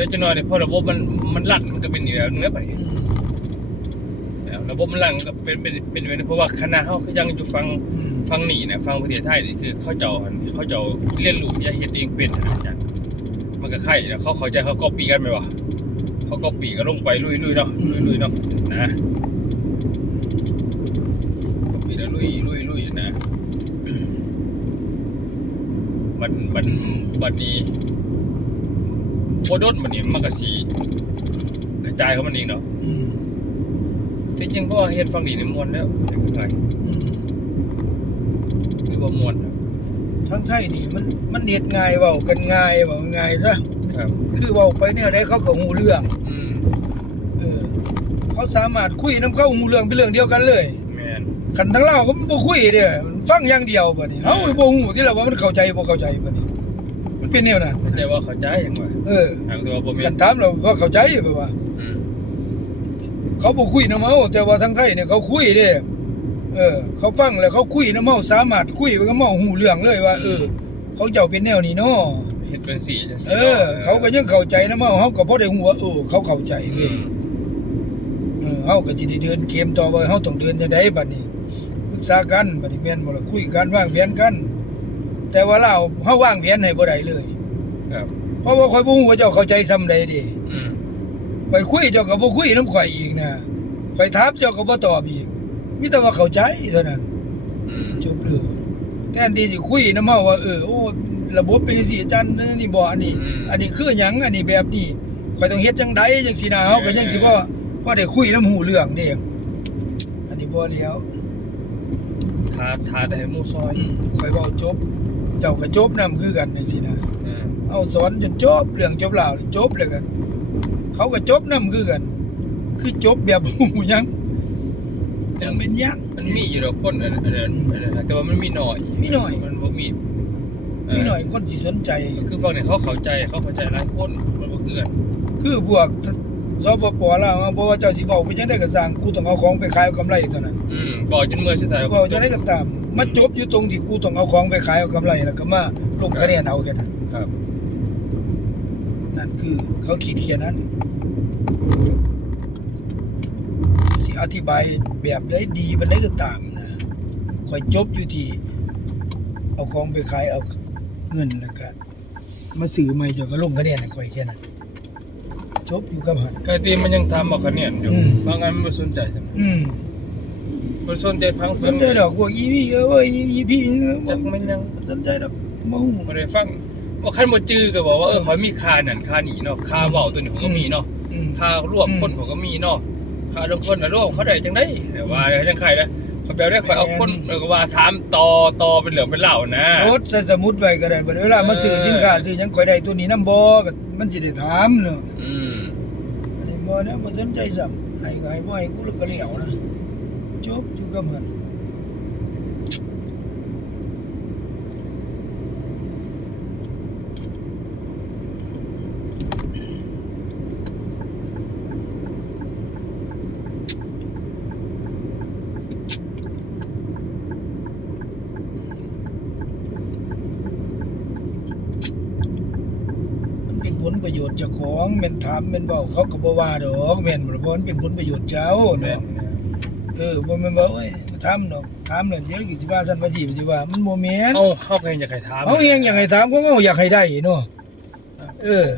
ดี๋ยวจะหน่อยเนี่ยเพราะระบบมันมันลั่นมันก็เป็นอีกแบบนึงแล้วไปอืมแล้วระบบมันลั่นก็เป็นเป็นเป็นเป็นเพราะว่าคณะเขาคือยังอยู่ฟังอืมฟังนี่นะฟังประเทศไทยนี่คือเขาเจ้าหั่นเขาเจ้าเรียนรู้อย่าเฮ็ดเองเป็นนะอาจารย์มันก็ไข่แล้วเขาเข้าใจเขาก็ปีกันไหมวะเขาก็ปีก็ลงไปลุยลุยเนาะลุยลุยเนาะนะก็ปีแล้วลุยลุยลุยนะบัดบัดบัดนี้ โบดดมันนี่มันก็สีกระจายเขามันเองเนาะอืมจริงๆเพราะว่าเฮ็ดฟังดีในมวลแล้วแต่คือไงอืมคือว่ามวลครับทั้งไทยนี่มันมันเฮ็ดง่ายเว้ากันง่ายเว้าง่ายซะครับ คือเว้าไปเนี่ยได้เขาก็ฮู้เรื่องอืมเออเขาสามารถคุยนํเขาฮู้เรื่องเป็นเรื่องเดียวกันเลยแม่นคันทั้งเราก็บ่คุยเด้อฟังอย่างเดียวบัดนี้เฮาบ่ฮู้ที่ละว่ามันเข้าใจบ่เข้าใจบัดนี้ มันเป็นแนวนั้นเข้าใจว่าเข้าใจยังว่าเออทางตัวบ่แม่คันนถามเราว่าเข้าใจแบบว่าอืมเขาบ่คุยนำเฮาแต่ว่าทางไทยเนี่ยเขาคุยเด้เออ เขาฟังแล้วเขาคุยนำเฮาสามารถคุยไปกับเฮาฮู้เรื่องเลยว่า เออ เขาเจ้าเป็นแนวนี้เนาะเฮ็ดเป็นสีจังซี่เออ เขาก็ยังเข้าใจนำเฮาเฮาก็บ่ได้ฮู้ว่าเออเขาเข้าใจอืเว้ยมเออเฮาก็สิได้เดินเกมต่อไปเฮาต้องเดินจังไดบัดนี้ปรึกษากันบัดนี้แม่นบ่ล่ะคุยกันวางแผนกัน แต่ว่าเราเฮาวางแผนให้บ่ได้เลย ครับ เพราะว่าข่อยบ่ฮู้ว่าเจ้าเข้าใจซำใดเด้อืมข่อยคุยเจ้าก็บ่คุยนำข่อยอีกนะข่อยถามเจ้าก็บ่ตอบอีกมีแต่ว่าเข้าใจเท่านั้นอืมจบเลยแทนที่สิคุยนำเฮาว่าเออโอ้ระบบเป็นจังซี่อาจารย์นี่บ่อันนี้ อันนี้คือหยังอันนี้แบบนี้ข่อยต้องเฮ็ดจังไดจังซี่นะเฮาก็ยังสิบ่พอได้คุยนำหูเรื่องเด้อันนี้บ่แล้วทาทาแต่ให้หมู่ซอยอืมข่อยเว้าจบ เจ้าก็จบนํคือกันจังซี่นะอืมเอาสอนจนจบเรื่องจบราวจบเลยกัน เขาก็จบนํคือกัน คือจบแบบหูหยังจังเป็นหยังมันมีอยู่ดอกคนอันอันอันอันอันแต่ว่ามันมีน้อยมีน้อยมันบ่มีเมีหน่อยคนสิสนใจ คือฟังเนี่ยเขาเข้าใจเขาเข้าใจหลายคนมันบ่คือกันคือพวกสปปลาวบอกว่าเจ้าสิเว้าไปจังได๋ก็สร้างกูต้องเอาของไปขายเอากำไรเท่านั้นอืมบอกจนเมื่อยสุดท้ายเว้าจังได๋ก็ตาม มาจบอยู่ตรงที่กูต้องเอาของไปขายเอากำไรแล้วก็มาลงคะแนนเอาแค่นั้นครับ นั่นคือเขาคิดแค่นั้นสิอธิบายแบบใดดีบันไดก็ตามนะค่อยจบอยู่ที่ เอาของไปขายเอาเงินแล้วก็มาซื้อใหม่เจ้าก็ลงคะแนนให้ค่อยแค่นั้นจบอยู่กับหันกายตีมันยังทำเอาคะแนนอยู่ อืม บางอันมันบ่สนใจใช่ไหมอืม บ่สนใจพังสเพิ่นใจดอกพวกอีวีเอ้ยอีพีจักมันยังสนใจดอกบ่ฮู้บ่ได้ฟังว่าคันบ่จื้อก็บอกว่าเออขอยมีค่านั่นค่านี่เนาะค่าเว้าตัวนี้ผมก็มีเนาะอืม ค่ารวมอืมคนผมก็มีเนาะค่ารวมคนน่ะรวมเขาได้จังได๋แต่ว่าจังไคนะเขาแปลได้ข่อยเอาคนเออก็ว่าถามต่อต่อเป็นเหลืองเป็นเหล่านะ โพสต์ใส่สมุดไว้ก็ได้บัดเวลามาซื้อสินค้าซื้อหยังข่อยได้ตัวนี้นำบ่ก็มันสิได้ถามเนาะอืม อันนี้บ่นะบ่สนใจซ้ำให้ก็ให้บ่ให้กูแล้วก็แล้วนะ จบอยู่กับมันมันเป็นผลประโยชน์เจ้าของแม่นถามแม่นเว้าเขาก็บ่ว่าดอกแม่นบ่เพราะมันเป็นผลประโยชน์เจ้าเนาะ เออบ่แม่นว่าโอ้ยถามดอกถามแล้วเดี๋ยวสิว่าซั่นว่าสิสิว่ามันบ่แม่นเฮาเฮาก็อยากให้ถามเฮาเองอยากให้ถามก็เฮาอยากให้ได้เนาะเออ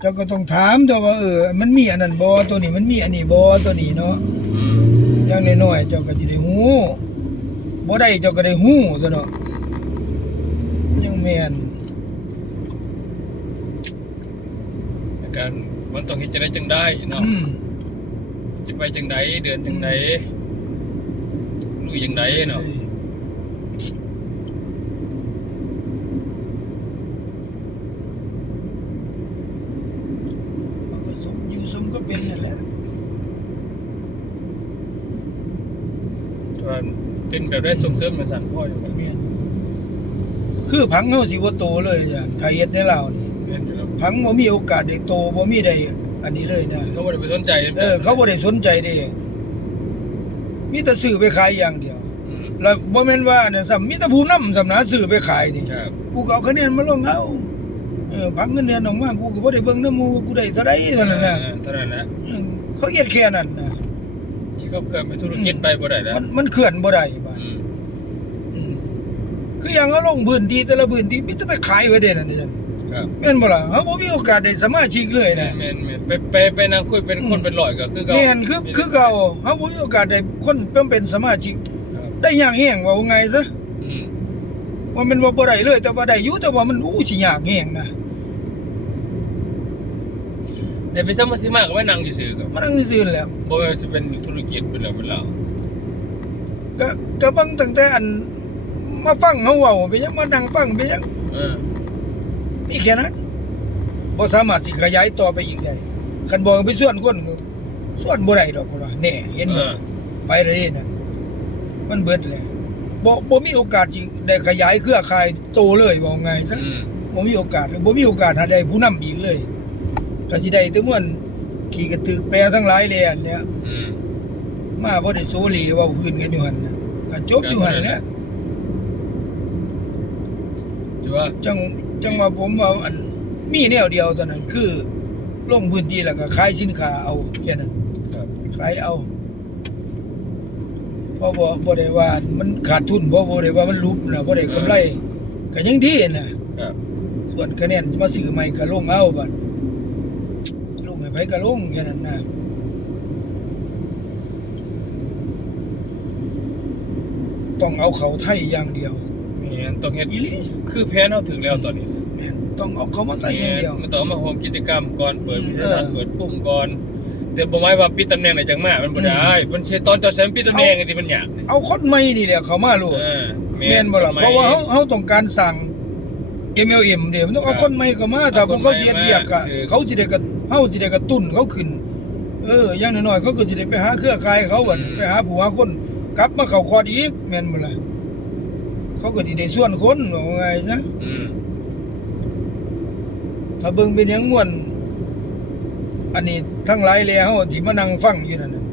เจ้าก็ต้องถามตัวว่าเออ มันมีอันนั้นบ่ตัวนี้มันมีอันนี้บ่ตัวนี้เนาะอืมอย่างน้อยๆเจ้าก็สิได้ฮู้บ่ได้เจ้าก็ได้ฮู้ตัวเนาะยังแม่นแล้วการมันต้องเฮ็ดจังได๋จังได้เนาะอืม จะไปจังไดเดินจังไดลุยจังไดเนาะเขาก็สมอยู่สมก็เป็นนั่นแหละว่าเป็นแบบได้ส่งเสริมมาสั่นพ่ออยู่ครับแม่นคือผังเฮาสิบ่โตเลยจ้ะถ้าเฮ็ดในลาวนี่แม่นอยู่แล้วผังบ่มีโอกาสได้โตบ่มีได้ อันนี้เลยนะเขาบ่ได้ไปสนใจเออเขาบ่ได้สนใจเด้มีแต่ซื้อไปขายอย่างเดียวอืมแล้วบ่แม่นว่าเนี่ยซ้ํมีแต่ผู้นำสำนาซื้อไปขายนี่ครับกูก็เอาคะแนนมาลงเอาเออพักเงินเดือนออกมากูก็บ่ได้เบิ่งน้ำหมู่ว่ากูได้เท่าใดเท่านั้นน่ะเออเท่านั้นนะเออเขาเฮ็ดแค่นั้นน่ะที่เขาเคยไปธุรกิจไปบ่ได้แล้วมันมันเคลื่อนบ่ได้บาดอืมอืมคืออย่างเอาลงพื้นที่แต่ละพื้นที่มีแต่ไปขายไว้เด้นั่นนี่ซั่น ครับแม่นบ่ล่ะเฮาบ่มีโอกาสได้สมาชิกเลยนะแม่นแม่นไปไปไปนั่งคุยเป็นคนเป็นร้อยก็คือเขาแม่นคือคือเก่าเฮาบ่มีโอกาสได้คนเป็นเป็นสมาชิกครับได้อย่างแฮงว่าไงซะอืมว่ามันว่าบ่ได้เลย แต่ว่าได้อยู่แต่ว่ามันอู้สิยากแฮงนะได้ไปสมาชิกมากก็ไปนั่งอยู่ซื่อๆก็มันนั่งซื่อๆแหล้วบ่แม่นสิเป็นธุรกิจเป็นเรื่องเป็นราวก็ก็เบิ่งตั้งแต่อันมาฟังเฮาเว้าไปยังมานั่งฟังไปยังเออ มีแค่นั้นบ่สามารถสิขยายต่อไปอีกได้คันบอกไปส่วนคนคือส่วนบ่ได้ดอกพุ่นว่าแน่เห็นเอบ่อไปเลยนั่นมันเบิดเลยบ่บ่มีโอกาสสิได้ขยายเครือข่ายโตเลยว่าไงซะอืมบ่มีโอกาสเลยบ่มีโอกาสหาได้ผู้นำอีกเลยก็สิได้แต่ม่วนขี่กระตึกแปรทั้งหลายแลอันเนี่ยอืมมาบ่ได้โซเลเว้าพื้นกันอยู่หั่นน่ะก็จบอยู่หั่นแหละถือว่าจัง จังว่าผมว่าอันมีแนวเดียวเท่านั้นคือลงพื้นที่แล้วก็ขายสินค้าเอาแค่นั้นครับขายเอาเพราะบ่บ่ได้ว่ามันขาดทุนบ่บ่ได้ว่ามันลุบนะบ่ได้กำไรก็ยังดีนะครับส่วนคะแนนมาซื้อใหม่ก็ลงเอาบัดลงให้ไผก็ลงแค่นั้นนะต้องเอาเขาไทยอย่างเดียวแม่น ต้องเฮ็ดอีหลีคือแผนเฮาถึงแล้วตอนนี้แม่นต้องเอาเขามาไทยอย่างเดียว มันต้องมาโฮมกิจกรรมก่อนเปิดอืมพิธีการเออเปิดปุ่มก่อน แต่บ่หมายว่าปิดตำแหน่งได้จังมามันบ่ได้มันสิตอนเจ้าใช้ปิดตำแหน่งสิมันยากนี่เอาคนใหม่นี่แหละเขามาโลดเออแม่นบ่ล่ะเพราะว่าเฮาเฮาต้องการสั่ง MLM เด้มันต้องเอาคนใหม่เข้ามาถ้าพวกเขาเสียเวียกอะเขาสิได้กระเฮาสิได้กระตุ้นเขาขึ้น เออ อย่างน้อยๆเขาก็สิได้ไปหาเครือข่ายเขาบัดไปหาผู้หาคนกลับมาเข้าคอร์ดอีกแม่นบ่ล่ะ เขาก็สิได้ส่วนคนว่าไงซะอืมถ้าเบิ่งเป็นหยังม่วน อันนี้ทั้งหลายแลเฮาที่มานั่งฟังอยู่นั่นน่ะ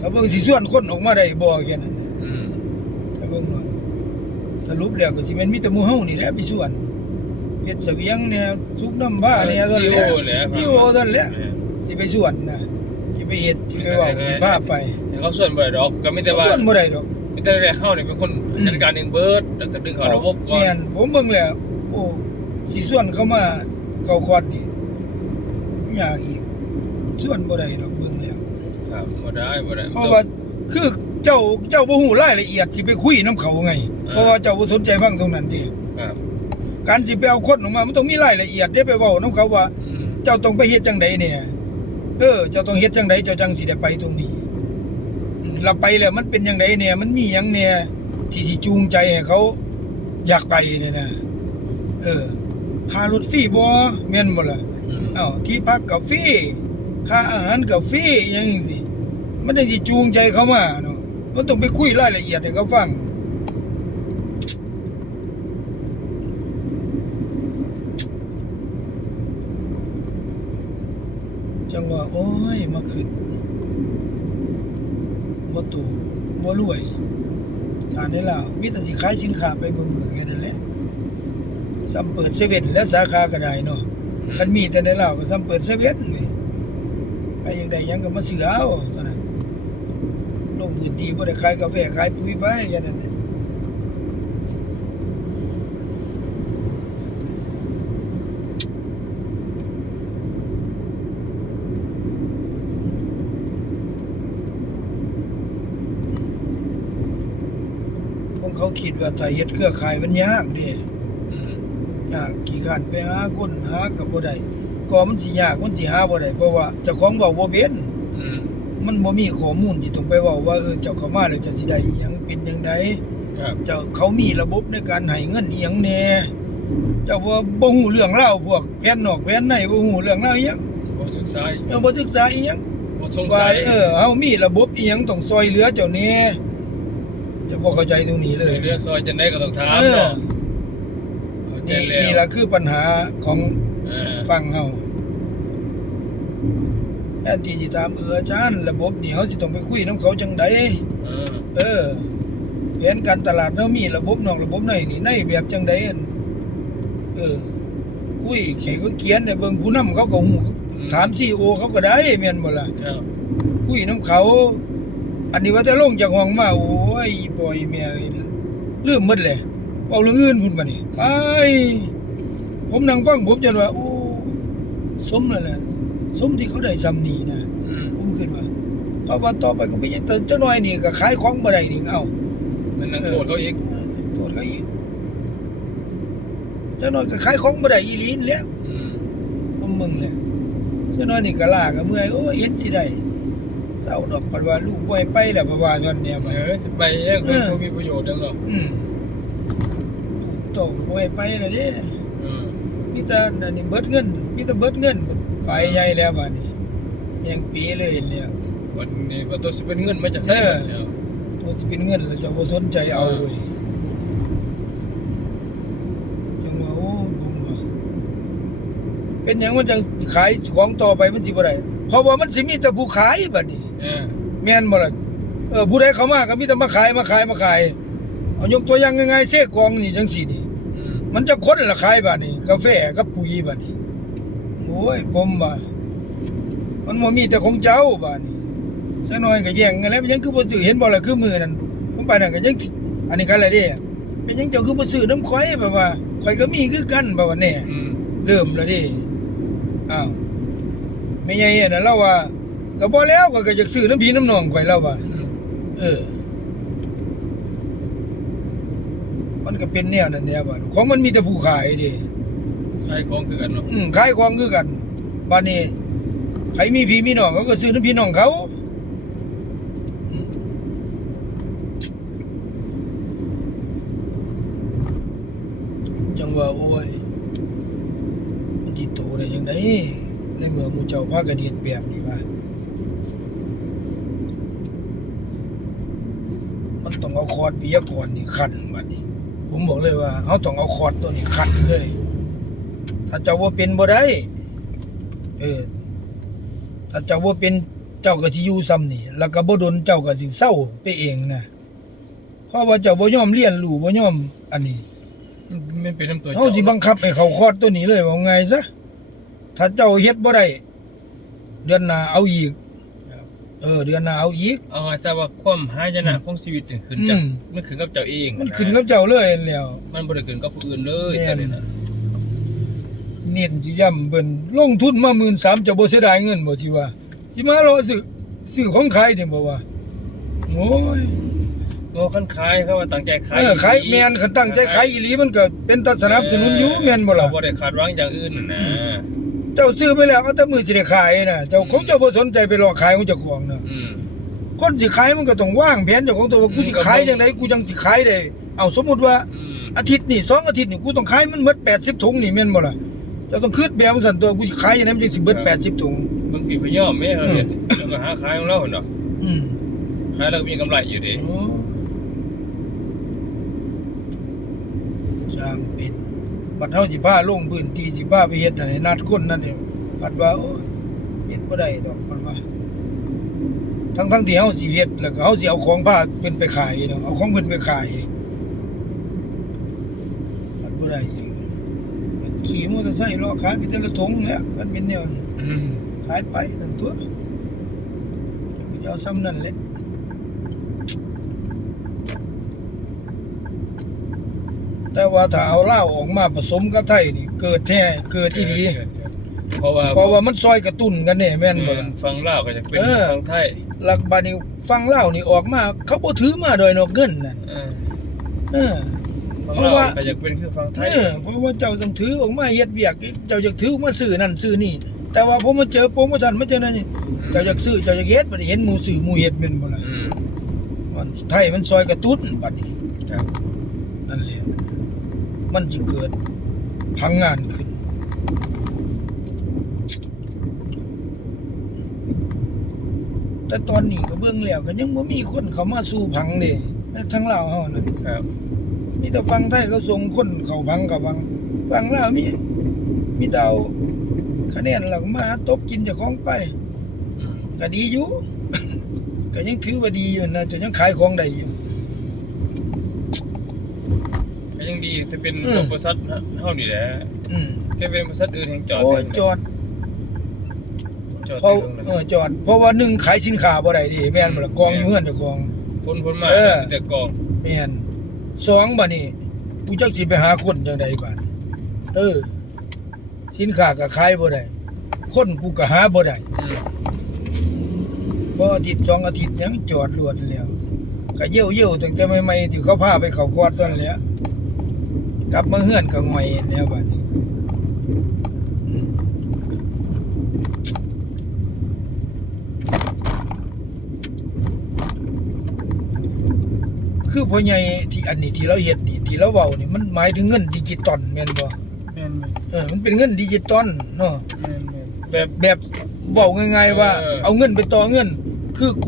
ถ้าเบิ่งสิส่วนคนออกมาได้บ่แค่นั้นน่ะอืมถ้าเบิ่งนั่นสรุปแล้วก็สิแม่นมีแต่หมู่เฮานี่แหละไปส่วนเฮ็ดเสวียงเนี่ยสุกน้ำบ้าเนี่ยซั่นแหละซีโอแหละที่โอซั่นแหละม่นสิไปส่วนน่ะสิไปเฮ็ดสิไปเว้าสิพาไปให้เขาส่วนบ่ได้ดอกก็มีแต่ว่าส่วนบ่ได้ดอกมีแต่ได้เฮานี่เป็นคนอืม จัดการเองเบิดแล้วก็ดึงเข้าระบบก่อนแม่นผมเบิ่งแล้วโอ้สิส่วนเข้ามาเข้าคอร์ดนี่ยากอีกส่วนบ่ได้ดอกเบิ่งแล้วครับบ่ได้บ่ได้เพราะว่าคือเจ้าเจ้าบ่ฮู้รายละเอียดสิไปคุยนํเขาไง เพราะว่าเจ้าบ่สนใจฟังตรงนั้นเด้ครับการสิไปเอาคนออกมามันต้องมีรายละเอียดเด้ไปเว้านํเขาว่าอืมเจ้าต้องไปเฮ็ดจังใดเนี่ยเออเจ้าต้องเฮ็ดจังใดเจ้าจังสิได้ไปตรงนี้เราไปแล้วมันเป็นจังไดเนี่ย มันมีหยังเนี่ย ที่สิจูงใจให้เขา อยากไปเนี่ยนะเออค่ารถฟรีบ่แม่นบ่ล่ะอืมเอ้าที่พักก็ฟรีค่าอาหารก็ฟรีอยังจังซี่มันได้สิจูงใจเขามาเนาะมันต้องไปคุยรายละเอียดให้เขาฟังจังว่า โอ้ย มาขึ้นบ่โตบ่รวย ทานได้แล้วมีแต่สิขายสินค้าไปบ่มือแค่นั้นแหละซ้ำเปิดเซเว่นและสาขาก็ได้เนาะคันมีแต่ในลาวก็ซ้ำเปิดเซเว่นนี่ไปยังได้หยังก็มาซื้อเอาเท่านั้นลงพื้นที่บ่ได้ขายกาแฟขายปุ๋ยไปแค่นั้นแหละ เขาคิดว่าถ้าเฮ็ดเครือข่ายมันยากเด้อืมยากกี่การไปหาคนหากับบ่ได้ก็มันสิยากมันสิหาบ่ได้เพราะว่าเจ้าของเว้าบ่เป็นอืมมันบ่มีข้อมูลที่ต้องไปเว้าว่าเออเจ้าเข้ามาแล้วจะสิได้อิหยังเป็นจังไดครับเจ้าเขามีระบบในการให้เงินอีหยังแหน่เจ้าบ่บ่ฮู้เรื่องราวพวกแผนนอกแผนในบ่ฮู้เรื่องราวอีหยังบ่ศึกษาเออบ่ศึกษาอีหยังบ่สงว่าสัยเออเฮามีระบบอีหยังต้องซอยเหลือเจ้าแหน่ จะบ่เข้าใจตรงนี้เลยเรือซอยจังได๋ก็ต้องถามเออเนาะเข้าใจนี่แล้วนี่ล่ะคือปัญหาของเออฟังเฮาแทนที่สิถามเอออาจารย์ระบบนี่เฮาสิต้องไปคุยนํเขาจังไดเออเออแผนการตลาดเฮามีระบบนอกระบบในนี่ในแบบจังไดอั่นเออคุอุ้ยแค่เขาเขียนเนี่ยเบิ่งผู้นำเขาก็ฮู้ถาม CEO เขาก็ได้แม่นบ่ล่ะครับคุยน้ำเขา อันนี้ว่าแต่ลงจากห้องมาโอ้ ยปล่อยแม่เอ้ยลืมหมดเลยเว้าเรื่องอื่นพุ่นบัดนี้ไปผมนั่งฟังผมจนว่าโอ้สมแล้วแหละสมที่เขาได้ซ้ำนี่นะอืมผมคิดว่าเพราะว่าต่อไปก็ไปยังเตินเจ้าน้อยนี่ก็ขายของบ่ได้นี่เอ้ามันนั่งโทษเขาอีกโทษเขาอีกเจ้าน้อยก็ขายของบ่ได้อีหลีนแหล้วอืมผมมึงเลยเจ้าน้อยนี่ก็ลาก็เมื่อยโอ้ยเฮ็ดสิได้ เศร้าดอกปัดว่าลูกบ่ให้ไปแล้วเพราะว่าตอนเนี้ยบัดเออสิไปเองคือบ่มีประโยชน์จังหรอกอืมโตก็บ่ให้ไปแล้วเด้อืมมีแต่นั่นนี่เบิดเงินมีแต่เบิดเงินไปใหญ่แล้วบัดนี้ยังปีเลยแล้ววันนี้ว่าตัวสิเป็นเงินมาจากไสเออเนี่ยตัวสิเป็นเงินแล้วเจ้าบ่สนใจเอาเว้ยจังว่าโอ้ผมว่าเป็นหยังมันจังขายของต่อไปมันสิบ่ได้เพราะว่ามันสิมีแต่ผู้ขายบัดนี้เออ แม่นบ่ล่ะเออผู้ใดเข้ามาก็มีแต่มาขายมาขายมาขายเอายกตัวอย่างง่ายๆเสกองนี่จังซี่นี่อืมมันจะคนละขายบัดนี้กาแฟกับปุ๋ยบัดนี้โอ้ยผมว่ามันบ่มีแต่ของเจ้าบัดนี้จักหน่อยก็แย่งกันแล้วมันยังคือบ่ซื้อเห็นบ่ล่ะคือมือนั่นผมไปนั่นก็ยังอันนี้กันแหละเด้เป็นหยังเจ้าคือบ่ซื้อน้ำข่อยแบบว่าข่อยก็มีคือกันแบบว่าแน่อืมเริ่มแล้วเดิอ้าวไม่ใหญ่อะนะเราว่า ก็บ่แล้วก็ก็อยากซื้อน้ำพีน้ำนองข่อยแล้วว่าอืมเออ มันก็เป็นแนวนั้นแนวบัดของมันมีแต่ผู้ขายเดิขายของคือกันเนาะอืมขายของคือกันบัดนี้ใครมีพี่มีน้องเขาก็ซื้อน้ำพี่น้องเขาอืมจังว่าโอ้ยมันสิโตได้จังไดในเมื่อหมู่เจ้าพากันเฮ็ดแบบนี้ว่า มันต้องเอาคอร์ ดวิทยากรนี่ขันบัดนี้ ผมบอกเลยว่าเขาต้องเอาคอร์ดตัวนี้ขันเลย ถ้าเจ้าว่าเป็นบ่ได้เออถ้าเจ้าว่าเป็นเจ้าก็สิอยู่ซ้ำนี่ แล้วก็บ่ดนเจ้าก็สิเศร้าไปเองนะเพราะว่าเจ้าบ่ยอมเรียนรู้บ่ยอม อันนี้มันเป็นน้ำตัวเขาสิบังคับให้เขาคอร์ดตัวนี้เลยว่าไงซะถ้าเจ้าเฮ็ดบ่ได้เดือนหน้าเอาอีกครับ เออเดือนหน้าเอาอีก เอาไงซะว่าความหายนะของชีวิตนี่ขึ้นจากอืม มันขึ้นกับเจ้าเองมันขึ้นกับเจ้าเลยแล้ว มันบ่ได้ขึ้นกับผู้อื่นเลยแม่น แต่นี่นะเน้นสิย่ำเบิ่นลงทุนมา13,000จะบ่เสียดายเงินบ่สิว่าสิมารอซื้อซื้อของขายนี่บ่ว่าโอ้ยโอ้คันขายเขาว่าตั้งใจขายเออขายแม่นคันตั้งใจขายอีหลีมันก็เป็นตาสนับสนุนอยู่แม่นบ่ล่ะ เขาบ่ได้คาดหวังอย่างอื่นน่ะนะ เจ้าซื้อไปแล้วเอาแต่มือสิได้ขายน่ะเจ้าของเจ้าบ่สนใจไปหลอกขายของเจ้าของน่ะอืมคนสิขายมันก็ต้องวางแผนเจ้าของตัวว่ากูสิขายจังไดกูจังสิขายได้เอาสมมุติว่าอืมอาทิตย์นี่สองอาทิตย์นี่กูต้องขายมันหมด80ถุงนี่แม่นบ่ล่ะเจ้าต้องคิดแบบสั่นตัวกูสิขายจังไดมันจังสิเบิด80ถุงบางทีพยอมแม่เราเฮ็ดแล้วก็หาขายของเราหั่นดอกอืมขายแล้วก็มีกำไรอยู่ดิโอ้ช่างเป็น บัดเฮาสิพาลงพื้นที่สิพาไปเฮ็ดนั่นให้นัดคนนั่นนี่บัดว่าโอ้ยเฮ็ดบ่ได้ดอกบัดว่า ทั้งๆที่เฮาสิเฮ็ดแล้วก็เฮาสิเอาของพาเพิ่นไปขายเนาะเอาของเพิ่นไปขายบัดบ่ได้อีกขี่มอเตอร์ไซค์ล้อขายไปแต่ละถุงแหล้วมันเป็นแนวนั้นอืมขายไปนั่นตัวเดี๋ยวเอาซ้ำนั่นแหละ แต่ว่าถ้าเอาเหล้าออกมาผสมกับไทยนี่เกิดแท้เกิดอีหลีเพราะว่าเพราะว่ามันซอยกระตุ้นกันแน่แม่นบ่ล่ะ ฟังลาวก็จะเป็นเออ ฟังไทยหลักบาดนี้ฟังเหล้านี่ออกมา เขาบ่ถือมาโดยนอกเงินนั่นเออเออ ฟังเพราะลาวว่าก็จะเป็นคือฟังไทเอยอเพราะว่าเจ้าต้องถือออกมาเฮ็ดเวียกเจ้าอยากถือออกมาซื้อนั่นซื้อนี่ แต่ว่าพอมาเจอโปรโมชั่นมาเจอนั่นนี่เจ้าอยากซื้อเจ้าอยากเฮ็ดบัดนี้เห็นหมู่ซื้อหมู่เฮ็ดแม่นบ่ล่ะอืม มันไทยมันซอยกระตุ้นบัดนี้ ครับ นั่นแหละมันจะเกิดพังงานขึ้น แต่ตอนนี้ก็เบิ่งแล้วก็ยังบ่มีคนเข้ามาสู่พังเด้ทั้งลาวเฮานั่นครับมีแต่ฟังไทยเขาส่งคนเข้าพังกับพังฟังลาวมีมีแต่เอาคะแนนหลังมาตบกินเจ้าของไปอืมก็ดีอยู่ก็ยังถือว่าดีอยู่นะจะยังขายของได้อยู่ ก็ ยังดีถ้าเป็นเออบริษัทเฮานี่แหละอืมแค่เป็นบริษัทอื่นแห่งจอดโอ้ยถึงจอดจอดเพราะถึงนั้น เออจอด เพราะว่าหนึ่งขายสินค้าบ่ได้ดิแม่นบ่ล่ะกองอยู่เฮือนเจ้าของ คนคนมาเออแต่กองแม่นสองบัดนี้กูจักสิไปหาคนจังไดบัดเออ สินค้าก็ขายบ่ได้คนกูก็หาบ่ได้อืมพออาทิตย์สองอาทิตย์ยังจอดรวดแล้วก็เยี่ยวเยี่ยวตั้งแต่ใหม่ๆที่เขาพาไปเขาคอดตอนแหล้ว กลับมาเฮือนกับใหม่แล้วบัดนี้อืมคือพ่อใหญ่ที่อันนี้ที่เราเฮ็ดนี่ที่เราเว้านี่มันหมายถึงเงินดิจิตอลแม่นบ่แม่นเออมันเป็นเงินดิจิตอลเนาะแม่นแม่นแบบแบบเว้าง่ายๆว่าเออเอาเงินไปต่อเงิน คือกู